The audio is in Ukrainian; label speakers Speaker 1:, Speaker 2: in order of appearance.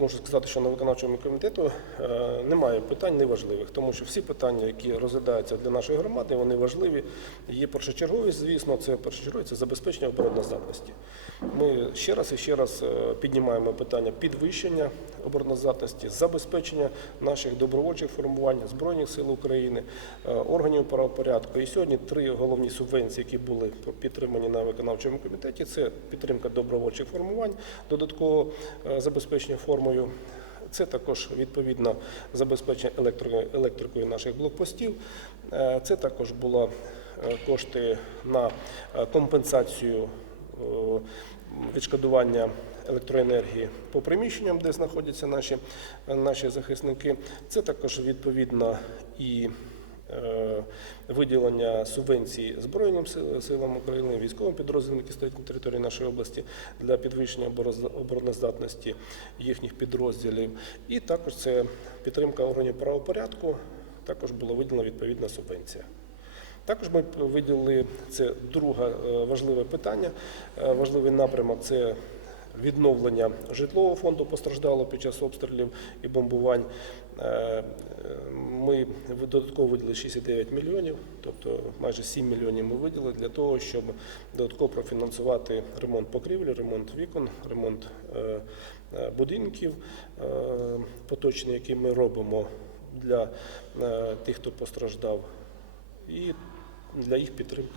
Speaker 1: можу сказати, що на виконавчому комітету е, немає питань неважливих, тому що всі питання, які розглядаються для нашої громади, вони важливі. Є першочергові, звісно, це першочергові це забезпечення обороноздатності. Ми ще раз і ще раз е, піднімаємо питання підвищення обороноздатності, забезпечення наших добровольчих формувань Збройних сил України, е, органів правопорядку. І сьогодні три головні субвенції, які були підтримані на виконавчому комітеті, це підтримка добровольчих формувань, додатково забезпечення формою. Це також відповідно забезпечення електрикою, наших блокпостів. Е, Це також були е, кошти на е, компенсацію відшкодування електроенергії по приміщенням, де знаходяться наші, наші захисники. Це також відповідно і виділення субвенцій Збройним силам України, військовим підрозділам, які стоять на території нашої області для підвищення обороноздатності їхніх підрозділів. І також це підтримка органів правопорядку. Також була виділена відповідна субвенція. Також ми виділили це друге е, важливе питання. Е, Важливий напрямок це відновлення житлового фонду постраждалого під час обстрілів і бомбувань. Е, Ми додатково виділили 69 мільйонів, тобто майже 7 мільйонів ми виділили для того, щоб додатково профінансувати ремонт покрівлі, ремонт вікон, ремонт е, е, будинків поточний, який ми робимо для тих, хто постраждав і для їх підтримки.